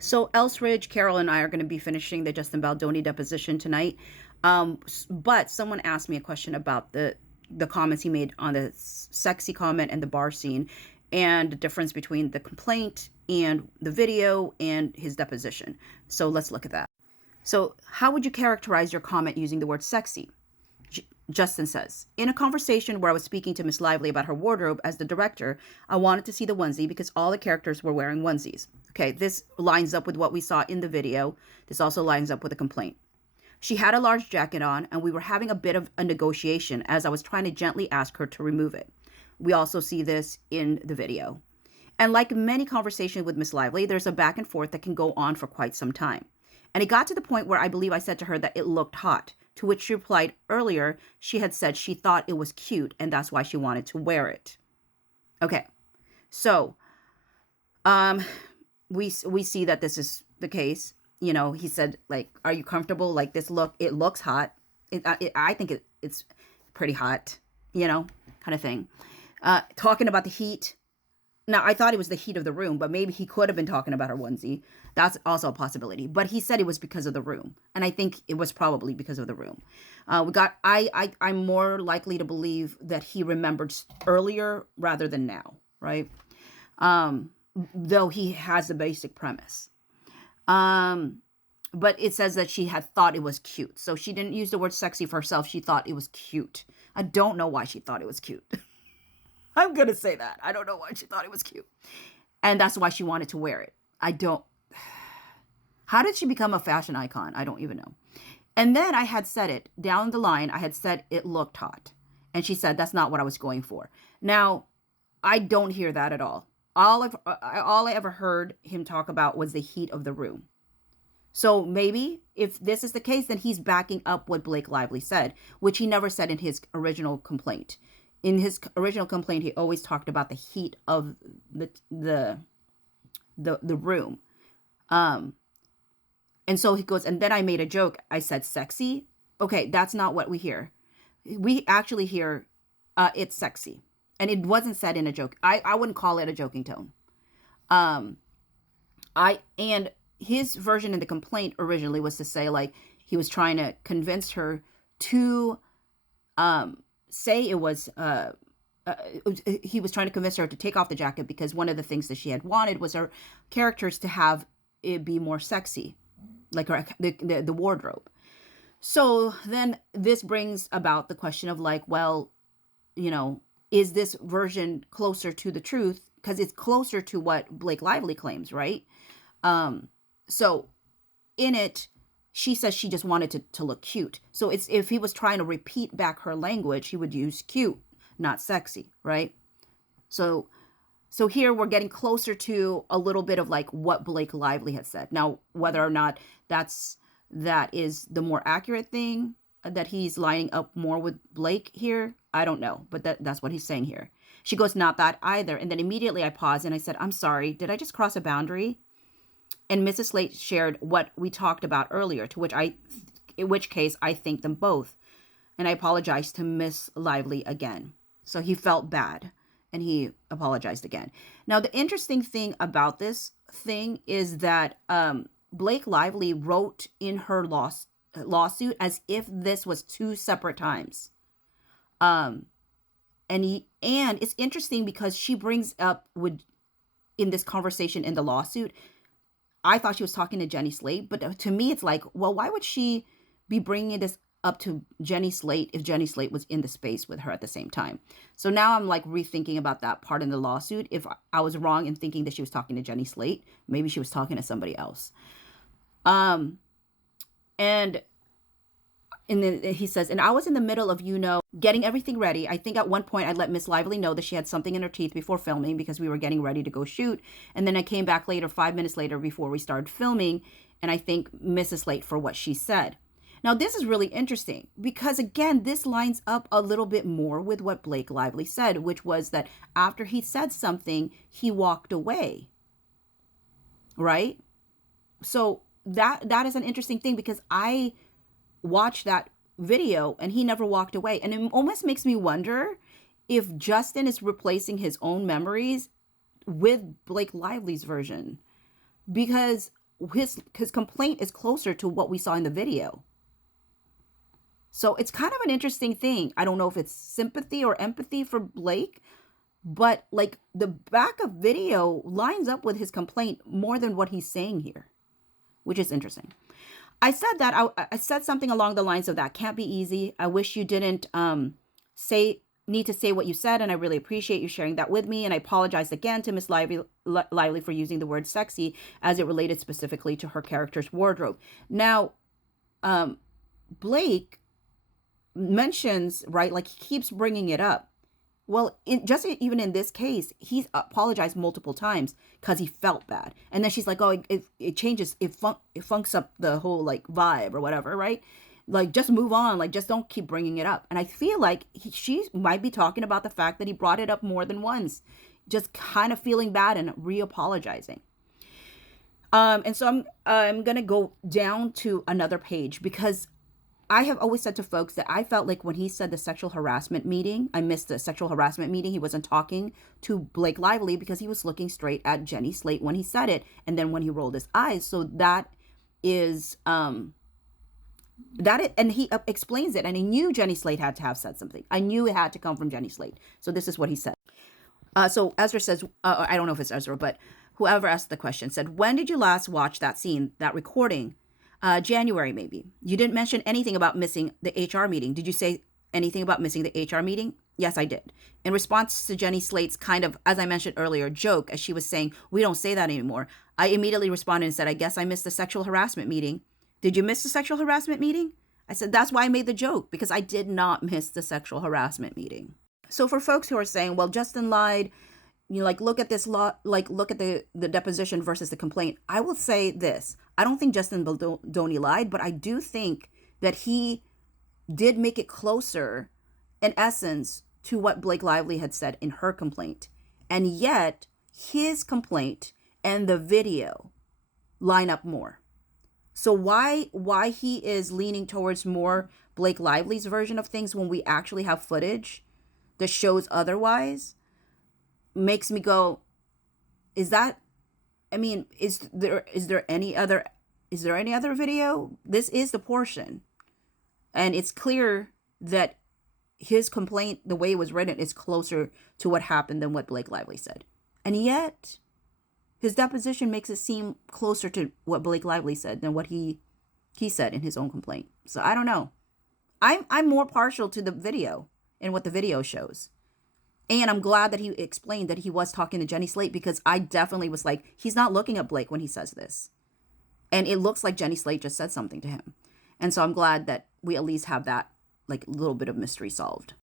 So Ellsridge, Carol, and I are going to be finishing the Justin Baldoni deposition tonight. But someone asked me a question about the comments he made on the sexy comment and the bar scene, and the difference between the complaint and the video and his deposition. So let's look at that. So how would you characterize your comment using the word sexy? Justin says, in a conversation where I was speaking to Miss Lively about her wardrobe as the director, I wanted to see the onesie because all the characters were wearing onesies. Okay, this lines up with what we saw in the video. This also lines up with a complaint. She had a large jacket on, and we were having a bit of a negotiation as I was trying to gently ask her to remove it. We also see this in the video. And like many conversations with Miss Lively, there's a back and forth that can go on for quite some time. And it got to the point where I believe I said to her that it looked hot, to which she replied earlier she had said she thought it was cute and that's why she wanted to wear it. Okay, so we see that this is the case. You know, he said, like, are you comfortable? Like, this look, it looks hot. I think it's pretty hot, you know, kind of thing. Talking about the heat. Now, I thought it was the heat of the room, but maybe he could have been talking about her onesie. That's also a possibility. But he said it was because of the room. And I think it was probably because of the room. I'm more likely to believe that he remembered earlier rather than now, right? Though he has the basic premise. But it says that she had thought it was cute. So she didn't use the word sexy for herself. She thought it was cute. I don't know why she thought it was cute. I'm going to say that. I don't know why she thought it was cute. And that's why she wanted to wear it. How did she become a fashion icon? I don't even know. And then I had said it down the line. I had said it looked hot. And she said, that's not what I was going for. Now, I don't hear that at all. All I ever heard him talk about was the heat of the room. So maybe if this is the case, then he's backing up what Blake Lively said, which he never said in his original complaint. In his original complaint, he always talked about the heat of the room. And so he goes, and then I made a joke. I said sexy. Okay, that's not what we hear. We actually hear it's sexy. And it wasn't said in a joke. I wouldn't call it a joking tone. And his version in the complaint originally was to say, like, he was trying to convince her to say it was he was trying to convince her to take off the jacket because one of the things that she had wanted was her characters to have it be more sexy, like the wardrobe. So then this brings about the question of, like, well, you know, is this version closer to the truth? Because it's closer to what Blake Lively claims, right? So in it, she says she just wanted to look cute. So it's, if he was trying to repeat back her language, he would use cute, not sexy, right? So here we're getting closer to a little bit of like what Blake Lively had said. Now, whether or not that is the more accurate thing, that he's lining up more with Blake here, I don't know. But that's what he's saying here. She goes, not that either. And then immediately I paused and I said, I'm sorry, did I just cross a boundary? And Mrs. Slate shared what we talked about earlier, in which case I thanked them both. And I apologized to Miss Lively again. So he felt bad and he apologized again. Now, the interesting thing about this thing is that Blake Lively wrote in her lawsuit as if this was two separate times. And it's interesting because she brings up in this conversation in the lawsuit, I thought she was talking to Jenny Slate, but to me, it's like, well, why would she be bringing this up to Jenny Slate if Jenny Slate was in the space with her at the same time? So now I'm like rethinking about that part in the lawsuit. If I was wrong in thinking that she was talking to Jenny Slate, maybe she was talking to somebody else. And then he says, and I was in the middle of, getting everything ready. I think at one point I let Miss Lively know that she had something in her teeth before filming because we were getting ready to go shoot. And then I came back later, 5 minutes later, before we started filming. And I thank Mrs. Slate for what she said. Now, this is really interesting because, again, this lines up a little bit more with what Blake Lively said, which was that after he said something, he walked away. Right? So that is an interesting thing because I watched that video and he never walked away. And it almost makes me wonder if Justin is replacing his own memories with Blake Lively's version. Because his complaint is closer to what we saw in the video. So it's kind of an interesting thing. I don't know if it's sympathy or empathy for Blake, but like the back of video lines up with his complaint more than what he's saying here, which is interesting. I said that I said something along the lines of that can't be easy. I wish you didn't need to say what you said, and I really appreciate you sharing that with me. And I apologize again to Miss Lively for using the word sexy as it related specifically to her character's wardrobe. Now, Blake mentions, right, like he keeps bringing it up. Well, just even in this case, he's apologized multiple times because he felt bad. And then she's like, oh, it changes, it funks up the whole like vibe or whatever, right? Like, just move on. Like, just don't keep bringing it up. And I feel like she might be talking about the fact that he brought it up more than once, just kind of feeling bad and re-apologizing. And so I'm going to go down to another page because I have always said to folks that I felt like when he said the sexual harassment meeting, I missed the sexual harassment meeting. He wasn't talking to Blake Lively because he was looking straight at Jenny Slate when he said it. And then when he rolled his eyes. So that is, and he explains it. And he knew Jenny Slate had to have said something. I knew it had to come from Jenny Slate. So this is what he said. So Ezra says, I don't know if it's Ezra, but whoever asked the question said, when did you last watch that scene, that recording? January, maybe. You didn't mention anything about missing the HR meeting. Did you say anything about missing the HR meeting? Yes, I did. In response to Jenny Slate's kind of, as I mentioned earlier, joke, as she was saying, we don't say that anymore, I immediately responded and said, I guess I missed the sexual harassment meeting. Did you miss the sexual harassment meeting? I said, that's why I made the joke, because I did not miss the sexual harassment meeting. So for folks who are saying, well, Justin lied, you like, look at this look at the deposition versus the complaint. I will say this. I don't think Justin Baldoni lied, but I do think that he did make it closer, in essence, to what Blake Lively had said in her complaint. And yet, his complaint and the video line up more. So why he is leaning towards more Blake Lively's version of things when we actually have footage that shows otherwise makes me go, is there any other video? This is the portion. And it's clear that his complaint, the way it was written, is closer to what happened than what Blake Lively said. And yet, his deposition makes it seem closer to what Blake Lively said than what he said in his own complaint. So I don't know. I'm more partial to the video and what the video shows. And I'm glad that he explained that he was talking to Jenny Slate, because I definitely was like, he's not looking at Blake when he says this. And it looks like Jenny Slate just said something to him. And so I'm glad that we at least have that like little bit of mystery solved.